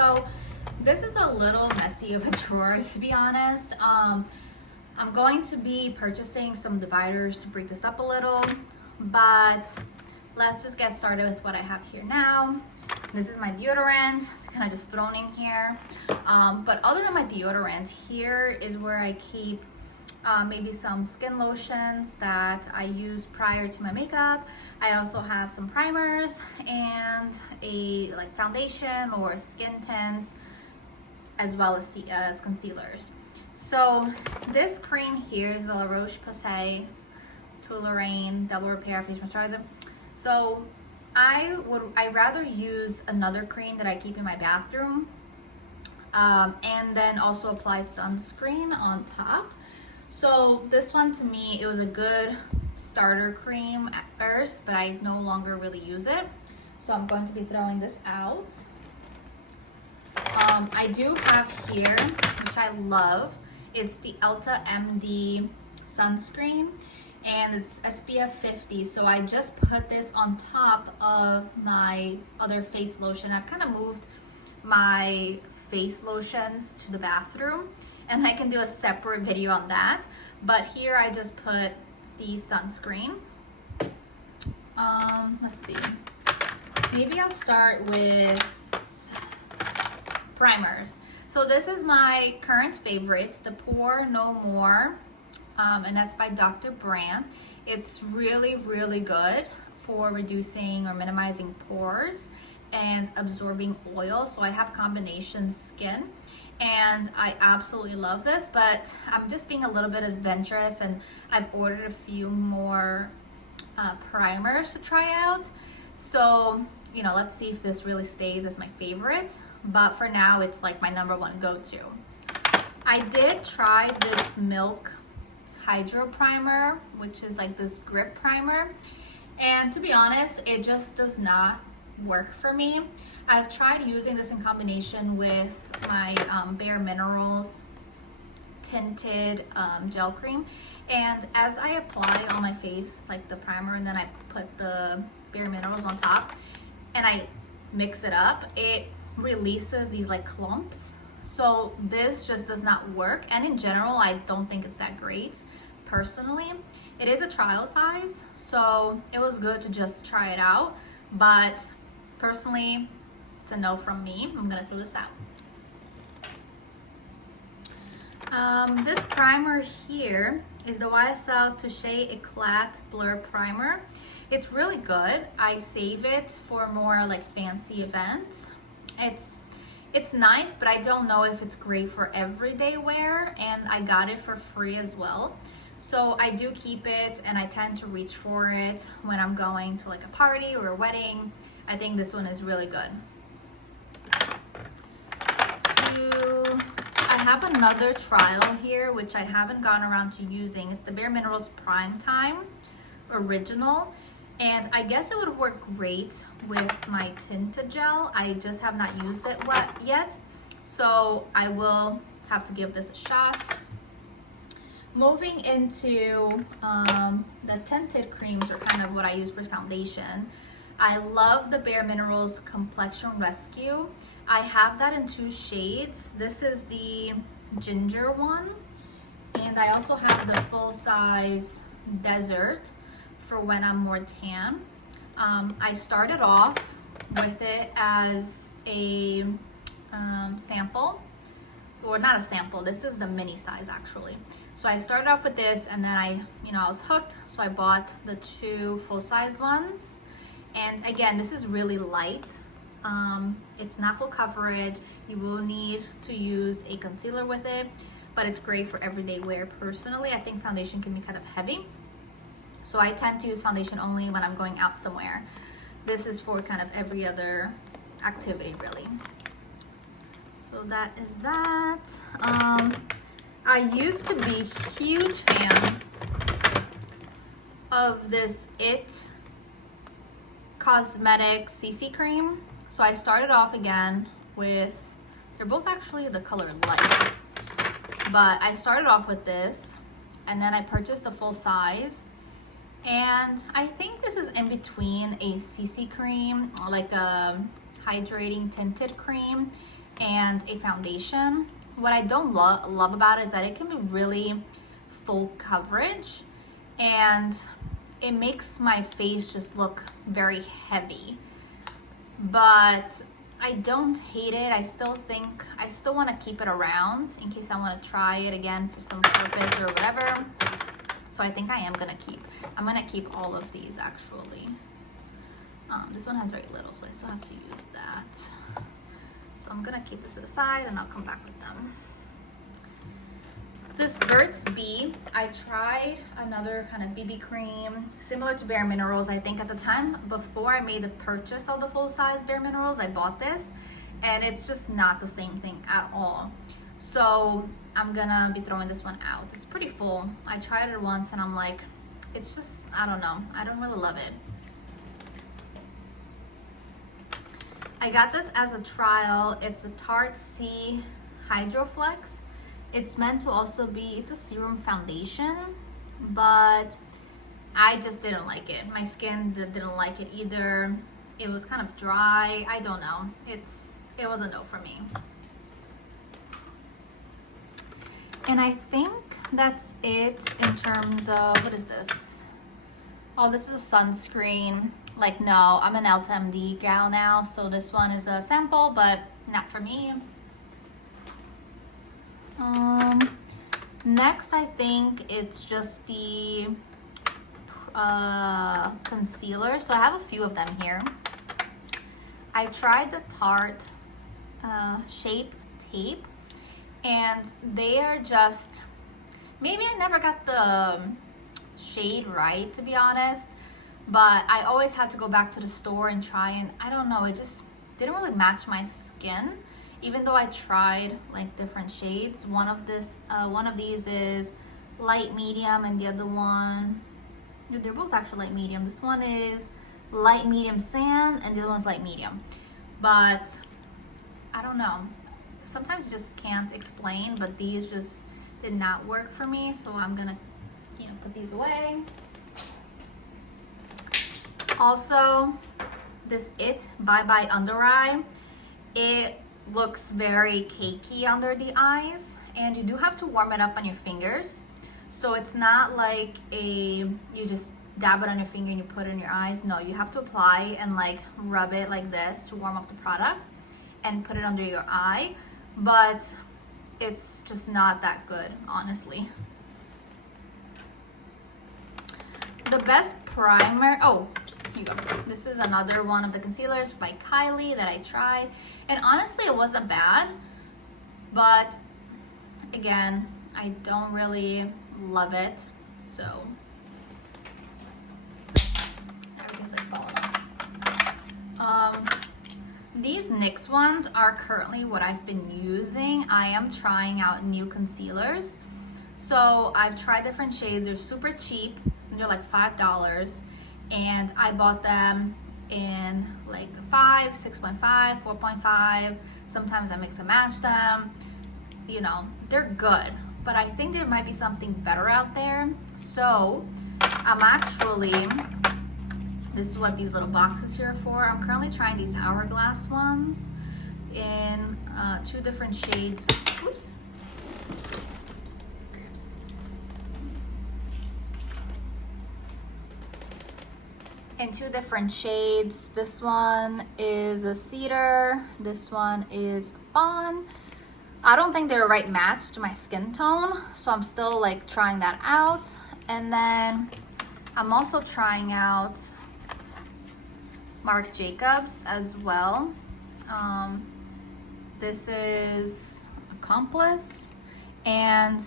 So this is a little messy of a drawer, to be honest. I'm going to be purchasing some dividers to break this up a little, but let's just get started with what I have here now. This is my deodorant. It's kind of just thrown in here. But other than my deodorant, here is where I keep maybe some skin lotions that I use prior to my makeup. I also have some primers and a foundation or skin tints, as well as concealers. So this cream here is the La Roche-Posay Toleraine Double Repair Face Moisturizer. So I'd rather use another cream that I keep in my bathroom, and then also apply sunscreen on top. So this one, to me, it was a good starter cream at first, but I no longer really use it. So I'm going to be throwing this out. I do have here, which I love, it's the Elta MD sunscreen, and it's SPF 50. So I just put this on top of my other face lotion. I've kind of moved my face lotions to the bathroom, and I can do a separate video on that. But here I just put the sunscreen. Let's see. Maybe I'll start with primers. So this is my current favorites, the Pore No More, and that's by Dr. Brandt. It's really, really good for reducing or minimizing pores and absorbing oil. So I have combination skin, and I absolutely love this, but I'm just being a little bit adventurous, and I've ordered a few more primers to try out. So, you know, let's see if this really stays as my favorite, but for now it's like my #1 go-to. I did try this Milk Hydro Primer, which is like this grip primer, and to be honest, it just does not work for me. I've tried using this in combination with my Bare Minerals tinted gel cream, and as I apply on my face like the primer, and then I put the Bare Minerals on top and I mix it up, it releases these like clumps. So this just does not work, and in general I don't think it's that great personally. It is a trial size, so it was good to just try it out, but personally it's a no from me. I'm gonna throw this out. This primer here is the YSL Touche Eclat Blur Primer. It's really good. I save it for more like fancy events. It's nice, but I don't know if it's great for everyday wear, and I got it for free as well. So I do keep it, and I tend to reach for it when I'm going to like a party or a wedding. I think this one is really good. So I have another trial here, which I haven't gone around to using. It's the Bare Minerals Prime Time Original. And I guess it would work great with my tinted gel. I just have not used it yet, so I will have to give this a shot. Moving into the tinted creams, are kind of what I use for foundation. I love the Bare Minerals Complexion Rescue. I have that in 2 shades. This is the ginger one, and I also have the full size Desert for when I'm more tan. I started off with it as a sample, or not a sample, this is the mini size actually. So I started off with this, and then I was hooked, so I bought the 2 full-sized ones. And again, this is really light. It's not full coverage. You will need to use a concealer with it, but it's great for everyday wear. Personally, I think foundation can be kind of heavy, so I tend to use foundation only when I'm going out somewhere. This is for kind of every other activity, really. So that is that. I used to be huge fans of this It Cosmetics CC cream. So I started off again with, they're both actually the color light, but I started off with this, and then I purchased a full size. And I think this is in between a CC cream, like a hydrating tinted cream, and a foundation. What I don't love about it is that it can be really full coverage, and it makes my face just look very heavy. But I don't hate it. I still want to keep it around in case I want to try it again for some purpose or whatever. So I think I'm gonna keep all of these actually. This one has very little, so I still have to use that. So I'm gonna keep this to the side and I'll come back with them. This Burt's Bee, I tried another kind of BB cream similar to Bare Minerals. I think at the time before I made the purchase of the full size Bare Minerals, I bought this, and it's just not the same thing at all. So I'm gonna be throwing this one out. It's pretty full. I tried it once and I'm like, it's just, I don't know. I don't really love it. I got this as a trial. It's the Tarte C Hydroflex. It's meant to also be, it's a serum foundation, but I just didn't like it. My skin didn't like it either. It was kind of dry. I don't know. It was a no for me. And I think that's it in terms of, what is this? Oh, this is a sunscreen. Like, no, I'm an Ulta MD gal now, so this one is a sample, but not for me. Next, I think it's just the concealer. So I have a few of them here. I tried the Tarte Shape Tape, and they are just, maybe I never got the shade right, to be honest, but I always had to go back to the store and try, and I don't know, it just didn't really match my skin. Even though I tried like different shades. One of these is light medium, and the other one, they're both actually light medium. This one is light medium sand, and the other one's light medium. But I don't know. Sometimes you just can't explain, but these just did not work for me. So I'm gonna, put these away. Also, this Bye Bye Under Eye. It looks very cakey under the eyes, and you do have to warm it up on your fingers. So it's not like you just dab it on your finger and you put it in your eyes. No, you have to apply and like rub it like this to warm up the product and put it under your eye. But it's just not that good, honestly. The best primer, oh, here you go. This is another one of the concealers by Kylie that I tried, and honestly it wasn't bad, but again, I don't really love it, so everything's like falling off. These NYX ones are currently what I've been using. I am trying out new concealers, so I've tried different shades. They're super cheap, they're like $5. And I bought them in like 5, 6.5, 4.5. Sometimes I mix and match them. They're good. But I think there might be something better out there. So this is what these little boxes here are for. I'm currently trying these Hourglass ones in 2 different shades. Oops. In 2 different shades. This one is a cedar, this one is fawn. I don't think they're a right match to my skin tone, so I'm still like trying that out. And then I'm also trying out Marc Jacobs as well. This is Accomplice, and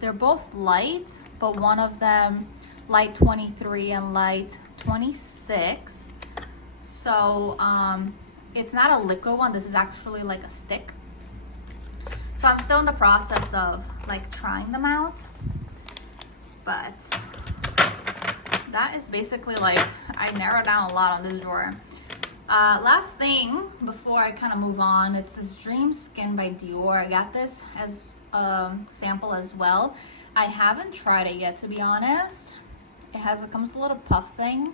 they're both light, but one of them light 23 and light 26. So it's not a liquid one, this is actually like a stick. So I'm still in the process of like trying them out, but that is basically like, I narrowed down a lot on this drawer. Last thing before I kind of move on, it's this Dream Skin by Dior. I got this as a sample as well. I haven't tried it yet, to be honest. It comes with a little puff thing,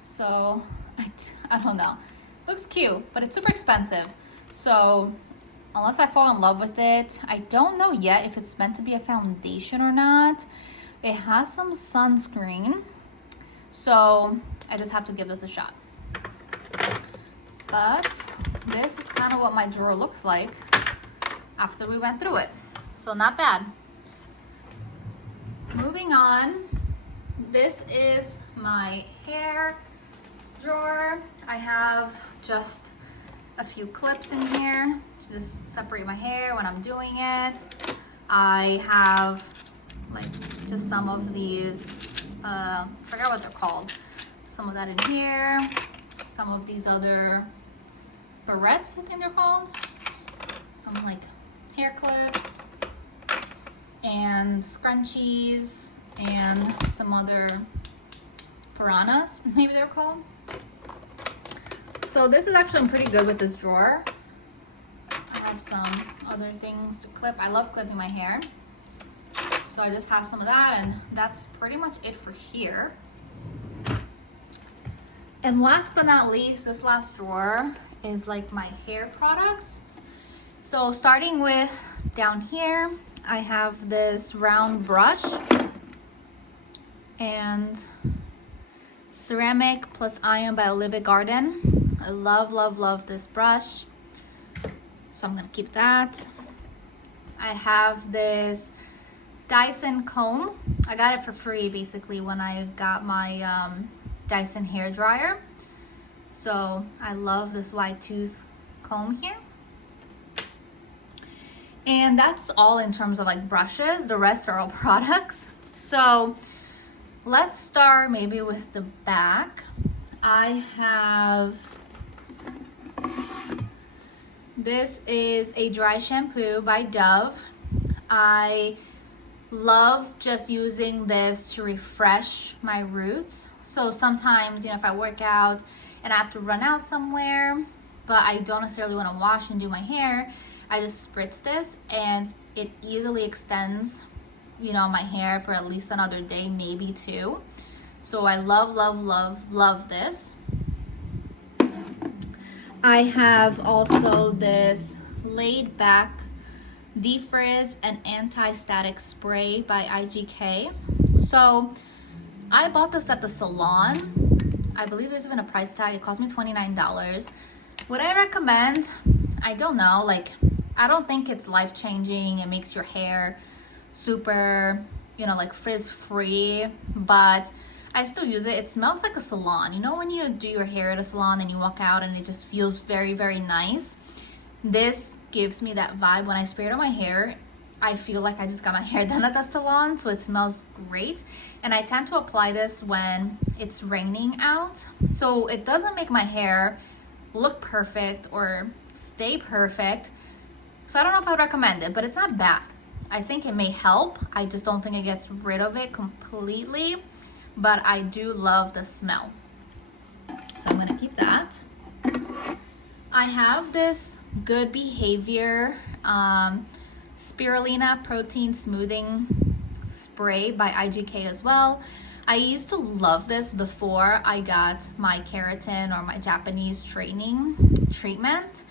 so I don't know. Looks cute, but it's super expensive. So unless I fall in love with it, I don't know yet if it's meant to be a foundation or not. It has some sunscreen, so I just have to give this a shot. But this is kind of what my drawer looks like after we went through it. So not bad. Moving on, this is my hair drawer. I have just a few clips in here to just separate my hair when I'm doing it. I have like just some of these, forgot what they're called. Some of that in here. Some of these other barrettes, I think they're called. Some like hair clips and scrunchies and some other piranhas, maybe they're called. So this is actually pretty good with this drawer. I have some other things to clip. I love clipping my hair. So I just have some of that, and that's pretty much it for here. And last but not least, this last drawer is like my hair products. So starting with down here, I have this round brush and Ceramic Plus Iron by Olive Garden. I love, love, love this brush. So I'm gonna keep that. I have this Dyson Comb. I got it for free basically when I got my Dyson hair dryer. So I love this wide tooth comb here. And that's all in terms of like brushes. The rest are all products. So let's start maybe with the back. I have, this is a dry shampoo by Dove. I love just using this to refresh my roots. So sometimes, you know, if I work out and I have to run out somewhere, but I don't necessarily want to wash and do my hair, I just spritz this and it easily extends, you know, my hair for at least another day, maybe two. So I love, love, love, love this. I have also this laid back De-Frizz and anti-static spray by IGK. So I bought this at the salon. I believe there's even a price tag. It cost me $29. Would I recommend? I don't know. Like, I don't think it's life-changing. It makes your hair super, you know, like frizz-free, but I still use it. It smells like a salon. You know when you do your hair at a salon and you walk out and it just feels very, very nice? This gives me that vibe. When I spray it on my hair, I feel like I just got my hair done at the salon, so it smells great. And I tend to apply this when it's raining out, so it doesn't make my hair look perfect or stay perfect. So I don't know if I'd recommend it, but it's not bad. I think it may help. I just don't think it gets rid of it completely, but I do love the smell. So I'm gonna keep that. I have this Good Behavior Spirulina Protein Smoothing Spray by IGK as well. I used to love this before I got my keratin or my Japanese treatment.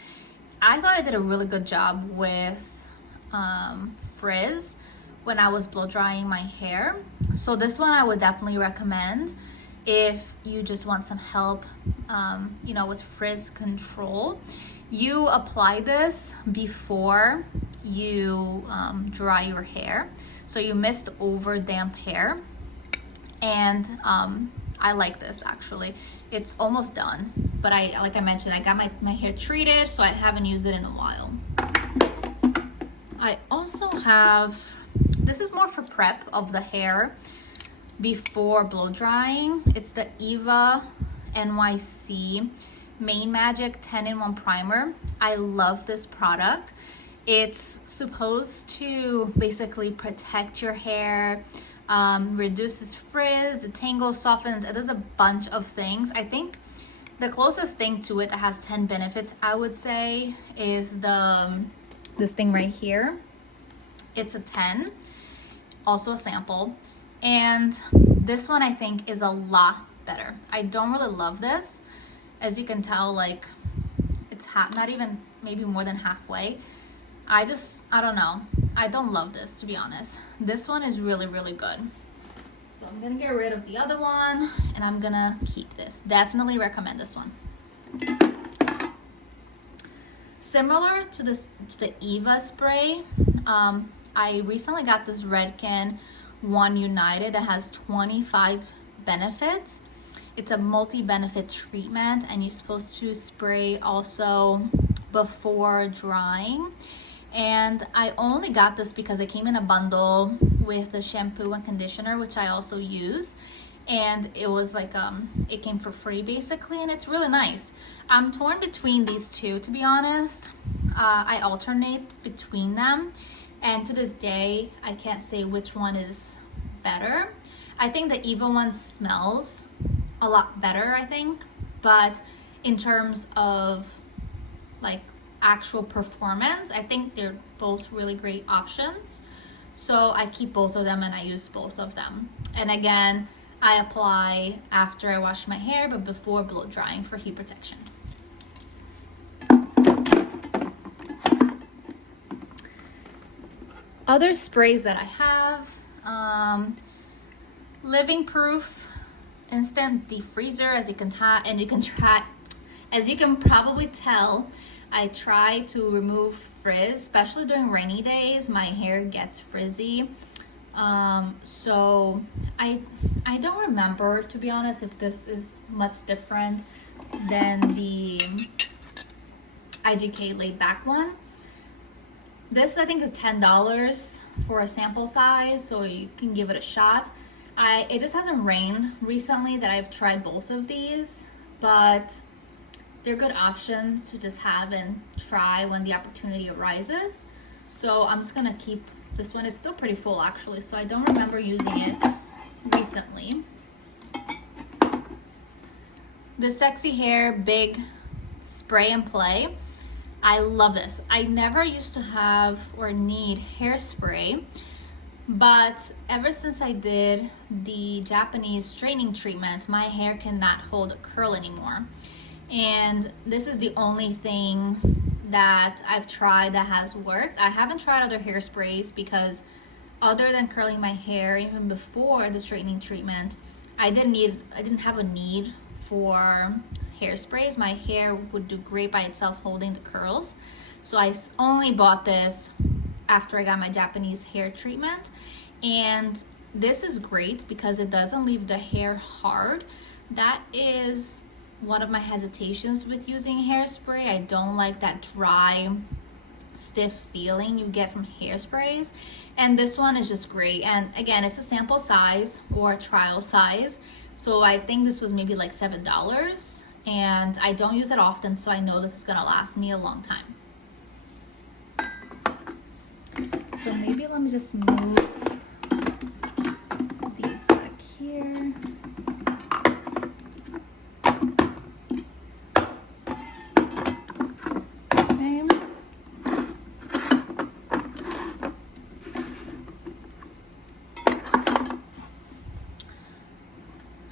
I thought I did a really good job with frizz when I was blow drying my hair. So this one I would definitely recommend if you just want some help, you know, with frizz control. You apply this before you dry your hair, so you mist over damp hair. And I like this actually. It's almost done, but like I mentioned, I got my hair treated, so I haven't used it in a while. I also have, this is more for prep of the hair before blow drying. It's the Eva NYC Main Magic 10-in-1 Primer. I love this product. It's supposed to basically protect your hair, reduces frizz, detangles, softens. It does a bunch of things. I think the closest thing to it that has 10 benefits, I would say, is this thing right here. It's a 10, also a sample. And this one I think is a lot better. I don't really love this. As you can tell, like, half, not even, maybe more than halfway. I don't know. I don't love this, to be honest. This one is really, really good. So I'm gonna get rid of the other one and I'm gonna keep this. Definitely recommend this one. Similar to the Eva spray, I recently got this Redken One United that has 25 benefits. It's a multi-benefit treatment and you're supposed to spray also before drying. And I only got this because it came in a bundle with the shampoo and conditioner, which I also use. And it was like, it came for free basically, and it's really nice. I'm torn between these two, to be honest. I alternate between them. And to this day, I can't say which one is better. I think the Eva one smells a lot better, I think. But in terms of like actual performance, I think they're both really great options. So I keep both of them and I use both of them. And again, I apply after I wash my hair, but before blow drying for heat protection. Other sprays that I have, Living Proof Instant De-Frizzer, as you can probably tell, I try to remove frizz, especially during rainy days. My hair gets frizzy. So I don't remember, to be honest, if this is much different than the IGK laid back one. This I think is $10 for a sample size, so you can give it a shot. It just hasn't rained recently that I've tried both of these, but they're good options to just have and try when the opportunity arises. So I'm just gonna keep this one. It's still pretty full actually, so I don't remember using it recently. The Sexy Hair Big Spray and Play. I love this. I never used to have or need hairspray, but ever since I did the Japanese straightening treatments, my hair cannot hold a curl anymore. And this is the only thing that I've tried that has worked. I haven't tried other hairsprays because other than curling my hair, even before the straightening treatment, I didn't have a need for hairsprays. My hair would do great by itself holding the curls. So I only bought this after I got my Japanese hair treatment. And this is great because it doesn't leave the hair hard. That is one of my hesitations with using hairspray. I don't like that dry, stiff feeling you get from hairsprays. And this one is just great. And again, it's a sample size or a trial size. So I think this was maybe like $7. And I don't use it often, so I know this is gonna last me a long time. So maybe let me just move these back here.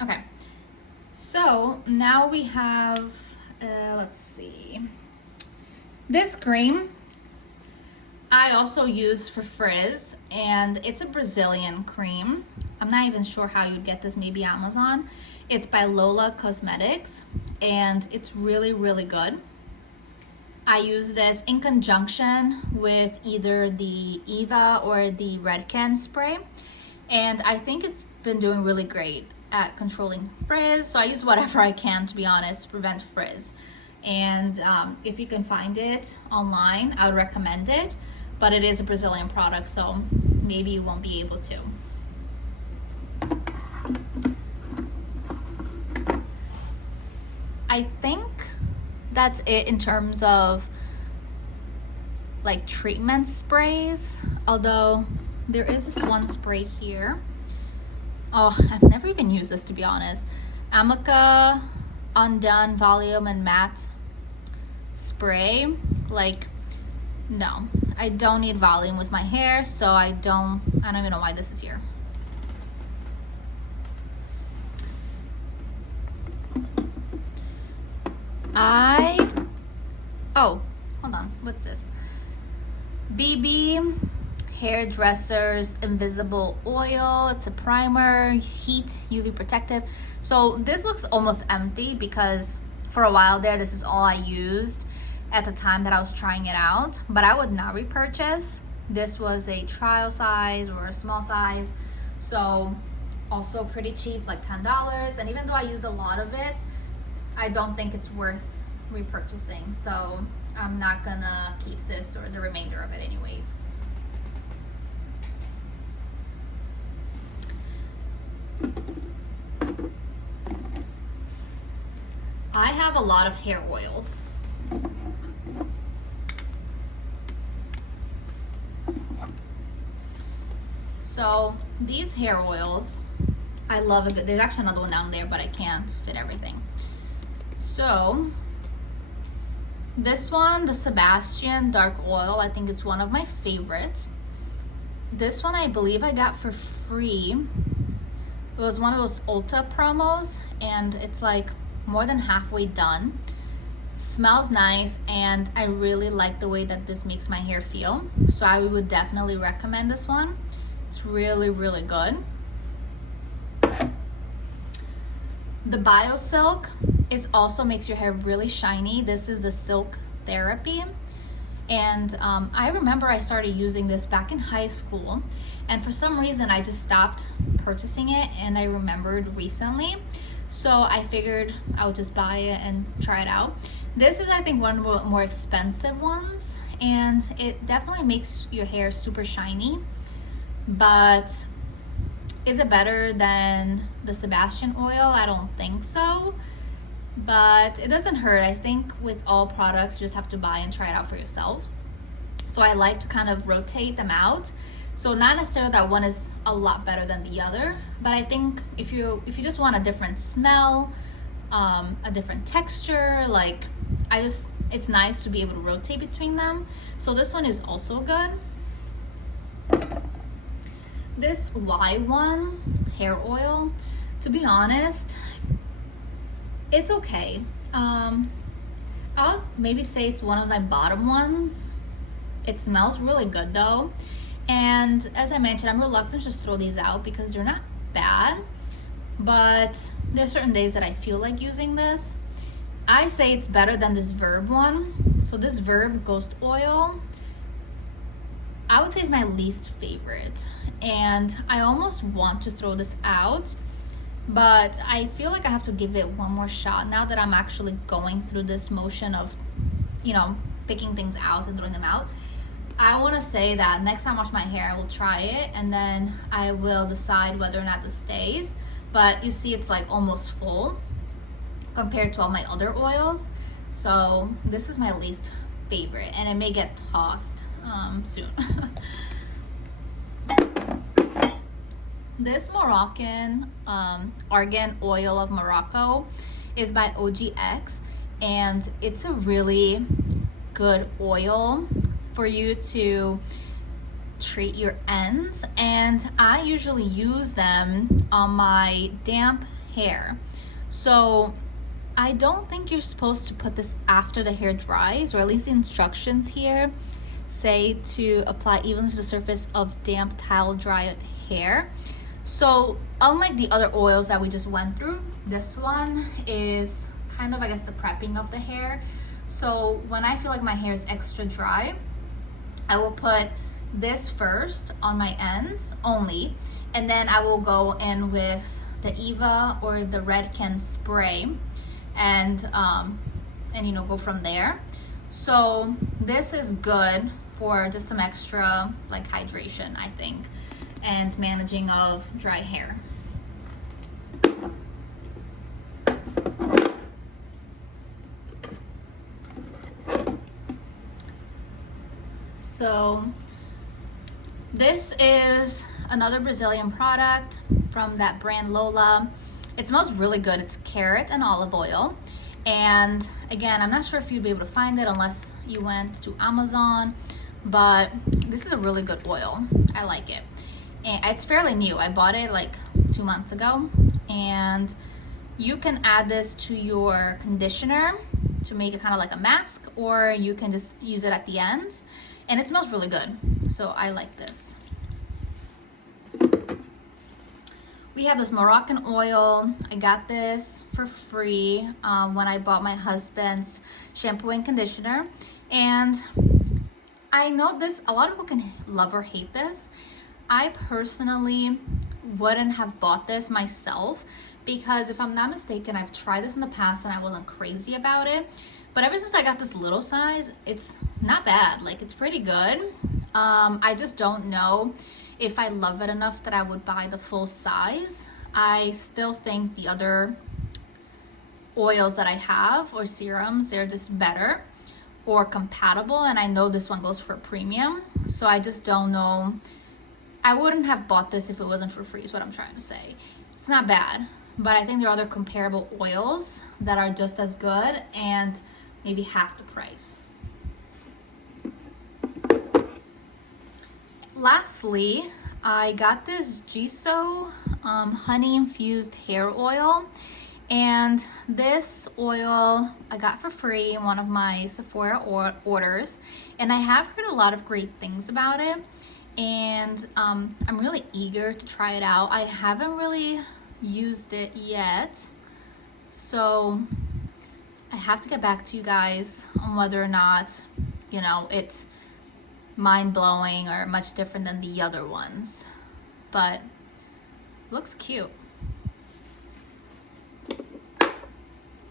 Okay, so now we have, let's see, this cream I also use for frizz, and it's a Brazilian cream. I'm not even sure how you'd get this, maybe Amazon. It's by Lola Cosmetics, and it's really, really good. I use this in conjunction with either the Eva or the Redken spray, and I think it's been doing really great at controlling frizz. So I use whatever I can, to be honest, to prevent frizz. And if you can find it online, I would recommend it, but it is a Brazilian product, so maybe you won't be able to. I think that's it in terms of like treatment sprays, although there is this one spray here. Oh, I've never even used this, to be honest. Amica Undone Volume and Matte Spray. Like, no, I don't need volume with my hair, so I don't even know why this is here. Oh, hold on, what's this? BB Hairdresser's Invisible Oil. It's a primer, heat, UV protective. So this looks almost empty because for a while there, this is all I used at the time that I was trying it out, but I would not repurchase. This was a trial size or a small size, so also pretty cheap, like $10. And even though I use a lot of it, I don't think it's worth repurchasing, so I'm not gonna keep this or the remainder of it anyways. I have a lot of hair oils. So these hair oils, I love it. There's actually another one down there, but I can't fit everything. So this one, the Sebastian Dark Oil, I think it's one of my favorites. This one I believe I got for free. It was one of those Ulta promos, and it's like more than halfway done. Smells nice, and I really like the way that this makes my hair feel. So I would definitely recommend this one. It's really, really good. The BioSilk is also makes your hair really shiny. This is the Silk Therapy. And I remember I started using this back in high school, and for some reason I just stopped purchasing it, and I remembered recently, so I figured I would just buy it and try it out. This is, I think, one of the more expensive ones, and it definitely makes your hair super shiny, but is it better than the Sebastian oil? I don't think so, but it doesn't hurt. I think with all products, you just have to buy and try it out for yourself. So I like to kind of rotate them out. So not necessarily that one is a lot better than the other, but I think if you just want a different smell, a different texture, like it's nice to be able to rotate between them. So this one is also good. This Y1 hair oil, to be honest, it's okay. I'll maybe say it's one of my bottom ones. It smells really good though. And as I mentioned, I'm reluctant to just throw these out because they're not bad, but there's certain days that I feel like using this. I say it's better than this Verb one. So this Verb Ghost Oil, I would say is my least favorite. And I almost want to throw this out, but I feel like I have to give it one more shot now that I'm actually going through this motion of, you know, picking things out and throwing them out. I want to say that next time I wash my hair, I will try it, and then I will decide whether or not this stays. But you see it's like almost full compared to all my other oils. So this is my least favorite, and it may get tossed soon. This Moroccan Argan Oil of Morocco is by OGX, and it's a really good oil for you to treat your ends, and I usually use them on my damp hair. So I don't think you're supposed to put this after the hair dries, or at least the instructions here say to apply evenly to the surface of damp towel dry hair. So unlike the other oils that we just went through, this one is kind of, I guess, the prepping of the hair. So when I feel like my hair is extra dry, I will put this first on my ends only, and then I will go in with the Eva or the Redken spray, and you know, go from there. So this is good for just some extra like hydration, I think, and managing of dry hair. So this is another Brazilian product from that brand Lola. It smells really good. It's carrot and olive oil. And again, I'm not sure if you'd be able to find it unless you went to Amazon, but this is a really good oil. I like it. And it's fairly new. I bought it like 2 months ago, and you can add this to your conditioner to make it kind of like a mask, or you can just use it at the ends, and it smells really good, so I like this. We have this Moroccan Oil. I got this for free when I bought my husband's shampoo and conditioner. And I know this, a lot of people can love or hate this. I personally wouldn't have bought this myself because if I'm not mistaken, I've tried this in the past and I wasn't crazy about it. But ever since I got this little size, it's not bad. Like, it's pretty good. I just don't know if I love it enough that I would buy the full size. I still think the other oils that I have or serums, they're just better or compatible, and I know this one goes for premium, so I just don't know. I wouldn't have bought this if it wasn't for free is what I'm trying to say. It's not bad, but I think there are other comparable oils that are just as good and maybe half the price. Lastly, I got this Jiso honey infused hair oil, and this oil I got for free in one of my Sephora orders, and I have heard a lot of great things about it, and I'm really eager to try it out. I haven't really used it yet, so I have to get back to you guys on whether or not, you know, it's mind-blowing or much different than the other ones, but looks cute.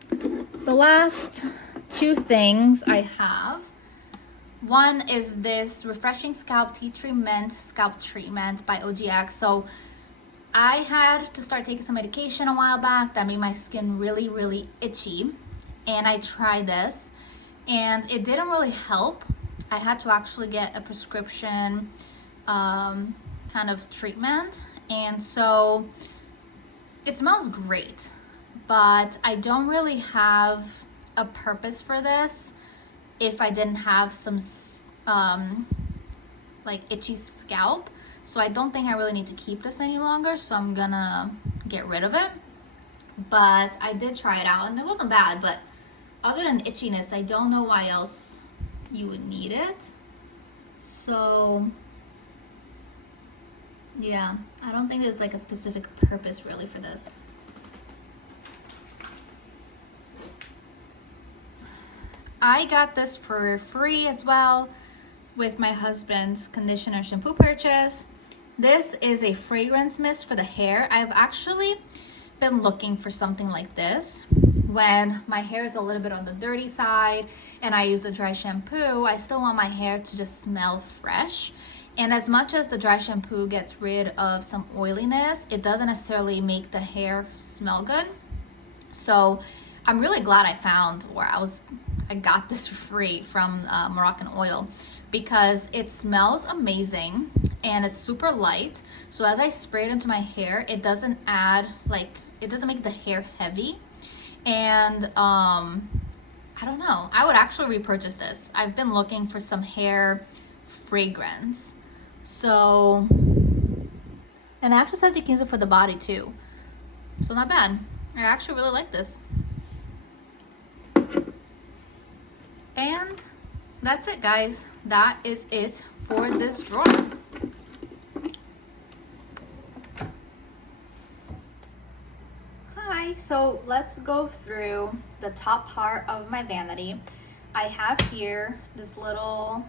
The last two things I have, one is this Refreshing Scalp Tea Tree Mint Scalp Treatment by OGX. So I had to start taking some medication a while back that made my skin really itchy, and I tried this and it didn't really help. I had to actually get a prescription kind of treatment, and so it smells great, but I don't really have a purpose for this if I didn't have some like itchy scalp. So I don't think I really need to keep this any longer, so I'm gonna get rid of it. But I did try it out and it wasn't bad, but other than itchiness, I don't know why else you would need it. So yeah, I don't think there's like a specific purpose really for this. I got this for free as well with my husband's conditioner shampoo purchase. This is a fragrance mist for the hair. I've actually been looking for something like this when my hair is a little bit on the dirty side and I use the dry shampoo. I still want my hair to just smell fresh, and as much as the dry shampoo gets rid of some oiliness, it doesn't necessarily make the hair smell good. So I'm really glad I found where I got this for free from Moroccan Oil, because it smells amazing and it's super light. So as I spray it into my hair, it doesn't add, like, it doesn't make the hair heavy. And I don't know, I would actually repurchase this. I've been looking for some hair fragrance. So, and it actually says you can use it for the body too. So not bad. I actually really like this. And that's it, guys. That is it for this drawer. Hi, so let's go through the top part of my vanity. I have here this little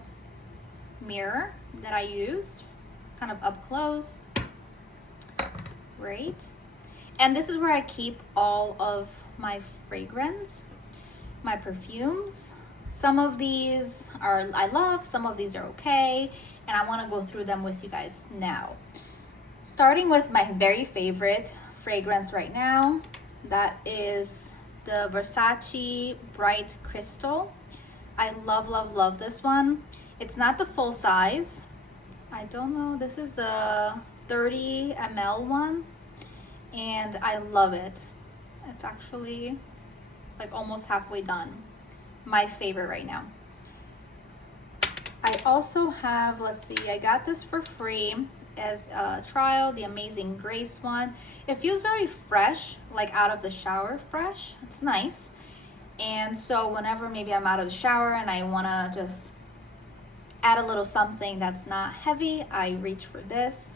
mirror that I use kind of up close. Great. And this is where I keep all of my fragrance, my perfumes. Some of these are I love, some of these are okay, and I want to go through them with you guys now. Starting with my very favorite fragrance right now, that is the Versace Bright Crystal. I love this one. It's not the full size. I don't know, this is the 30 ml one, and I love it. It's actually like almost halfway done. My favorite right now. I also have, let's see, I got this for free as a trial, the Amazing Grace one. It feels very fresh, like out of the shower fresh. It's nice. And so whenever maybe I'm out of the shower and I want to just add a little something that's not heavy, I reach for this.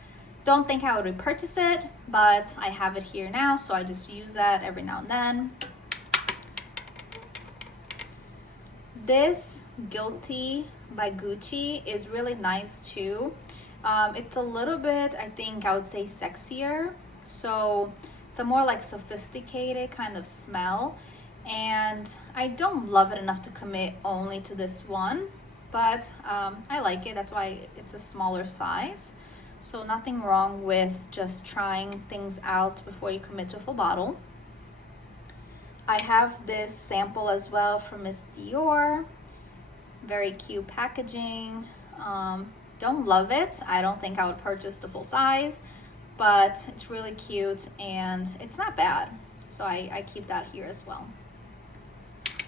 Don't think I would repurchase it, but I have it here now, so I just use that every now and then. This Guilty by Gucci is really nice too. It's a little bit, I think I would say, sexier. So it's a more like sophisticated kind of smell. And I don't love it enough to commit only to this one, but I like it. That's why it's a smaller size. So nothing wrong with just trying things out before you commit to a full bottle. I have this sample as well from Miss Dior. Very cute packaging. Don't love it. I don't think I would purchase the full size, but it's really cute and it's not bad. So I keep that here as well.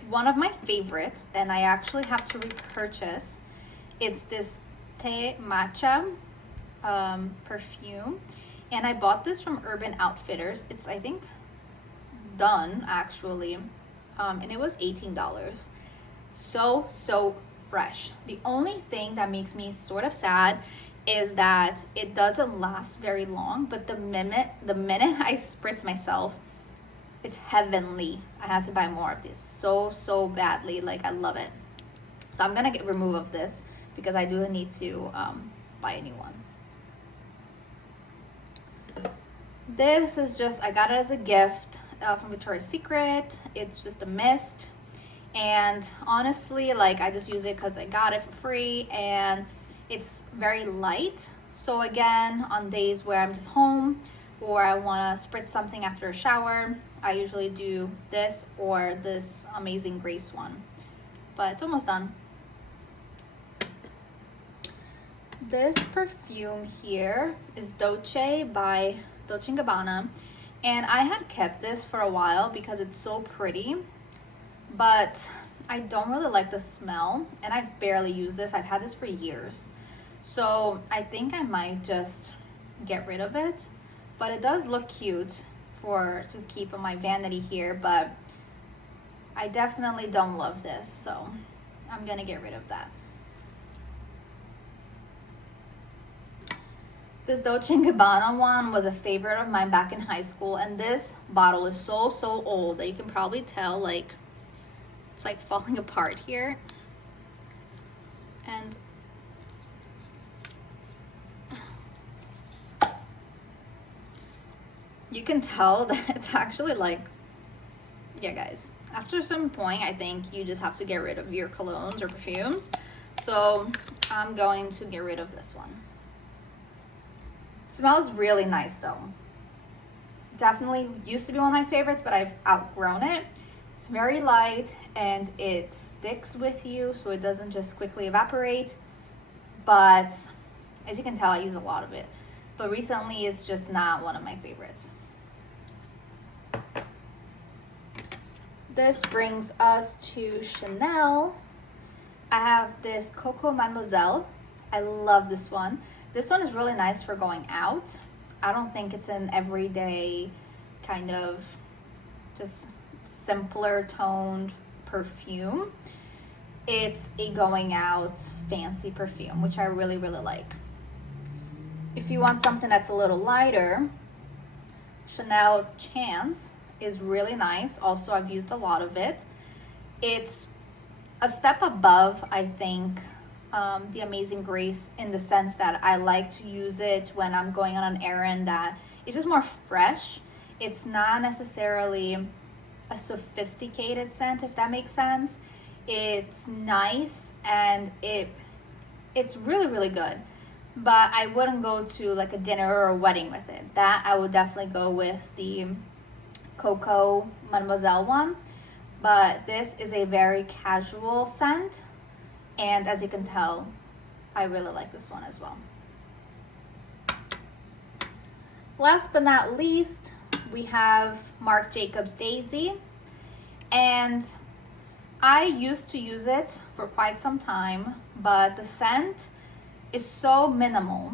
One of my favorites, and I actually have to repurchase, it's this Te Matcha perfume. And I bought this from Urban Outfitters. It's, I think, done actually, and it was $18. So fresh. The only thing that makes me sort of sad is that it doesn't last very long, but the minute I spritz myself, it's heavenly. I have to buy more of this so badly. Like, I love it. So I'm gonna get remove of this because I do need to buy a new one. This is just, I got it as a gift from Victoria's Secret. It's just a mist, and honestly, like, I just use it because I got it for free, and it's very light. So again, on days where I'm just home or I want to spritz something after a shower, I usually do this or this Amazing Grace one. But it's almost done. This perfume here is Dolce by Dolce & Gabbana, and I had kept this for a while because it's so pretty, but I don't really like the smell, and I've barely used this. I've had this for years, so I think I might just get rid of it. But it does look cute to keep on my vanity here, but I definitely don't love this, so I'm gonna get rid of that. This Dolce & Gabbana one was a favorite of mine back in high school, and this bottle is so old that you can probably tell, like, it's like falling apart here. And you can tell that it's actually like, yeah guys, after a certain point, I think you just have to get rid of your colognes or perfumes. So I'm going to get rid of this one. Smells really nice though. Definitely used to be one of my favorites, but I've outgrown it. It's very light and it sticks with you, so it doesn't just quickly evaporate. But as you can tell, I use a lot of it. But recently it's just not one of my favorites. This brings us to Chanel. I have this Coco Mademoiselle. I love this one. This one is really nice for going out. I don't think it's an everyday kind of just simpler toned perfume. It's a going out fancy perfume, which I really like. If you want something that's a little lighter, Chanel Chance is really nice. Also, I've used a lot of it. It's a step above, I think, the Amazing Grace, in the sense that I like to use it when I'm going on an errand that it's just more fresh. It's not necessarily a sophisticated scent, if that makes sense. It's nice and it's really good, but I wouldn't go to like a dinner or a wedding with it. That I would definitely go with the Coco Mademoiselle one, but this is a very casual scent. And as you can tell, I really like this one as well. Last but not least, we have Marc Jacobs Daisy. And I used to use it for quite some time, but the scent is so minimal.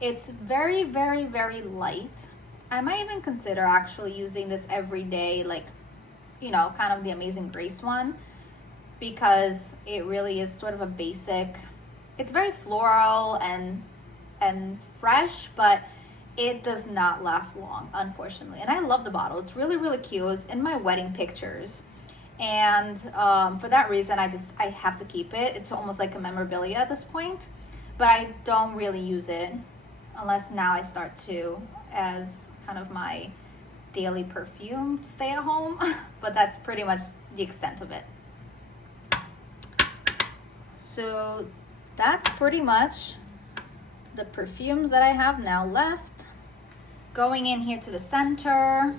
It's very light. I might even consider actually using this every day, like you know, kind of the Amazing Grace one, because it really is sort of a basic, it's very floral and fresh, but it does not last long, unfortunately. And I love the bottle. It's really, really cute. It was in my wedding pictures. And for that reason, I have to keep it. It's almost like a memorabilia at this point, but I don't really use it unless now I start to, as kind of my daily perfume to stay at home. But that's pretty much the extent of it. So that's pretty much the perfumes that I have now left. Going in here to the center,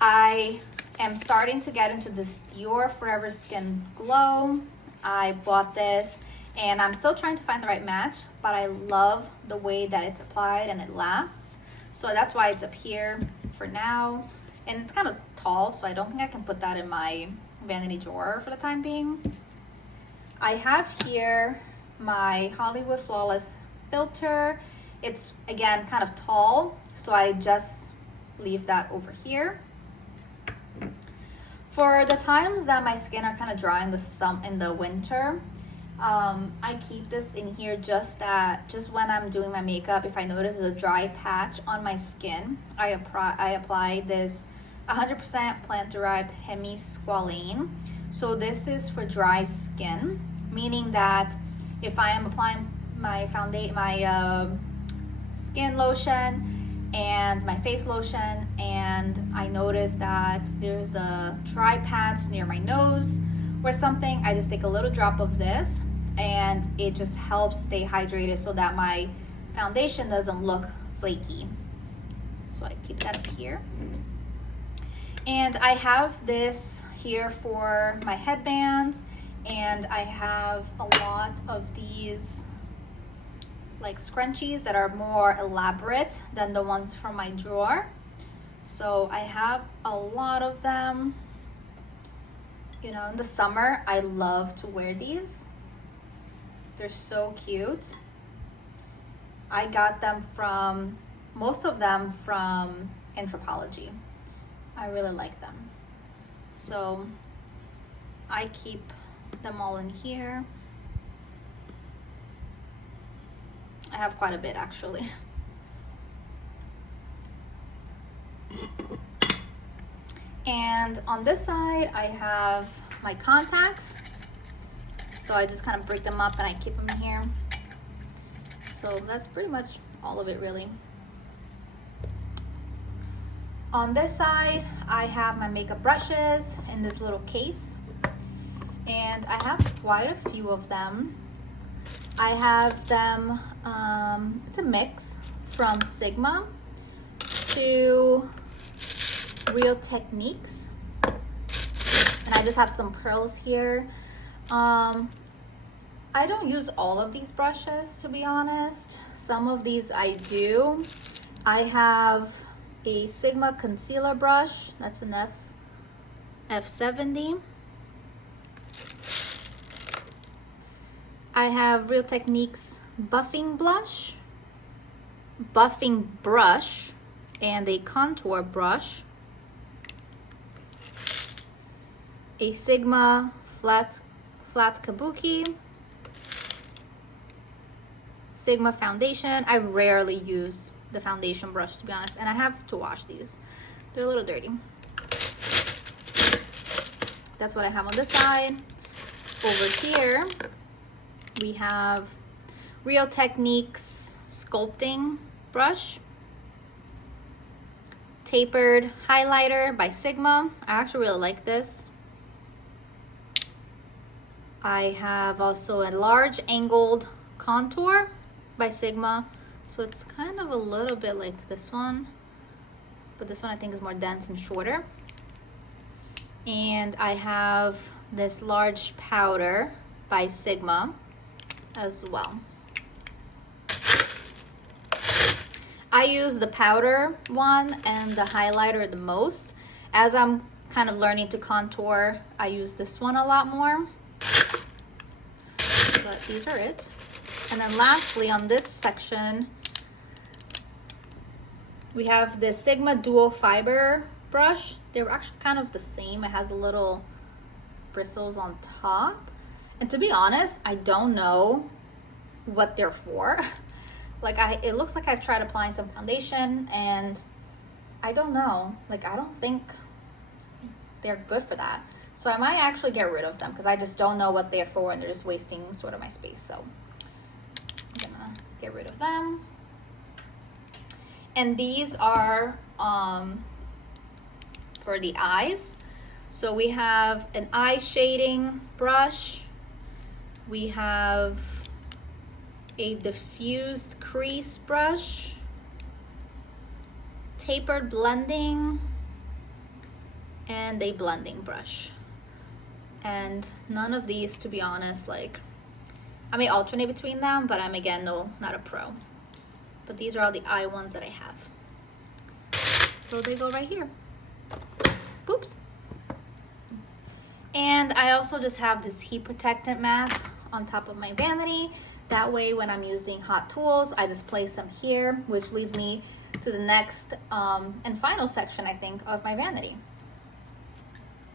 I am starting to get into this Dior Forever Skin Glow. I bought this and I'm still trying to find the right match, but I love the way that it's applied and it lasts. So that's why it's up here for now. And it's kind of tall, so I don't think I can put that in my vanity drawer for the time being. I have here my Hollywood Flawless filter. It's again kind of tall, so I just leave that over here. For the times that my skin are kind of dry in the winter, I keep this in here just when I'm doing my makeup. If I notice a dry patch on my skin, I apply this 100% plant-derived Hemi Squalene. So this is for dry skin, meaning that if I am applying my skin lotion and my face lotion and I notice that there's a dry patch near my nose or something, I just take a little drop of this and it just helps stay hydrated so that my foundation doesn't look flaky. So I keep that up here. And I have this here for my headbands, and I have a lot of these like scrunchies that are more elaborate than the ones from my drawer. So I have a lot of them. You know, in the summer, I love to wear these. They're so cute. I got them most of them from Anthropologie. I really like them. So I keep them all in here. I have quite a bit actually. And on this side, I have my contacts. So I just kind of break them up and I keep them in here. So that's pretty much all of it really. On this side, I have my makeup brushes in this little case. And I have quite a few of them. I have them, it's a mix from Sigma to Real Techniques. And I just have some pearls here. I don't use all of these brushes, to be honest. Some of these I do. I have a Sigma concealer brush. That's an F70. I have Real Techniques buffing brush, and a contour brush. A Sigma flat kabuki. Sigma foundation. I rarely use the foundation brush, to be honest, and I have to wash these. They're a little dirty. That's what I have on this side. Over here, we have Real Techniques Sculpting brush. Tapered highlighter by Sigma. I actually really like this. I have also a large angled contour by Sigma. So it's kind of a little bit like this one, but this one I think is more dense and shorter. And I have this large powder by Sigma as well. I use the powder one and the highlighter the most. As I'm kind of learning to contour, I use this one a lot more. But these are it. And then lastly, on this section, we have the Sigma Dual Fiber brush. They're actually kind of the same. It has a little bristles on top. And to be honest, I don't know what they're for. Like it looks like I've tried applying some foundation and I don't know. Like I don't think they're good for that. So I might actually get rid of them because I just don't know what they're for and they're just wasting sort of my space. So I'm gonna get rid of them. And these are for the eyes. So we have an eye shading brush. We have a diffused crease brush, tapered blending, and a blending brush. And none of these, to be honest, like I may alternate between them, but I'm again not a pro. But these are all the eye ones that I have. So they go right here. Oops. And I also just have this heat protectant mat on top of my vanity. That way when I'm using hot tools, I just place them here, which leads me to the next and final section, I think, of my vanity.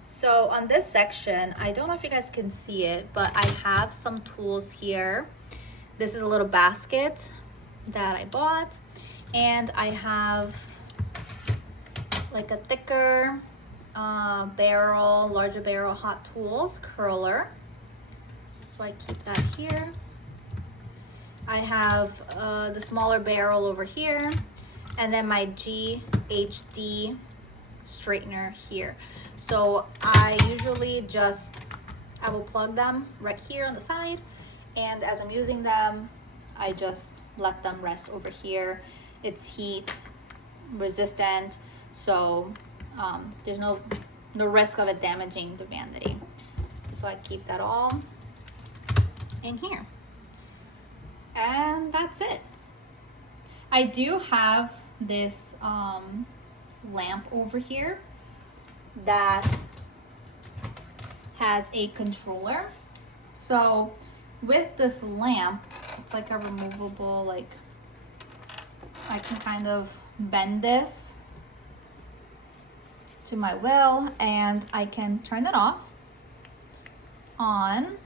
So on this section, I don't know if you guys can see it, but I have some tools here. This is a little basket that I bought, and I have like a thicker barrel, larger barrel hot tools curler. So I keep that here. I have the smaller barrel over here, and then my GHD straightener here. So I usually I will plug them right here on the side, and as I'm using them, I just let them rest over here. It's heat resistant, so there's no risk of it damaging the vanity. So I keep that all in here. And that's it. I do have this lamp over here that has a controller. So with this lamp, it's like a removable, like I can kind of bend this to my will and I can turn it off, on,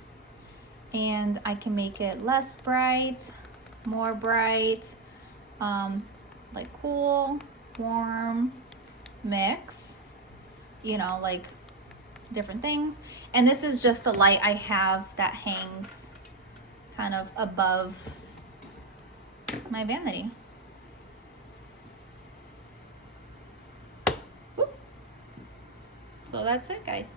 and I can make it less bright, more bright, like cool, warm, mix, you know, like different things. And this is just a light I have that hangs kind of above my vanity. Whoop. So that's it, guys.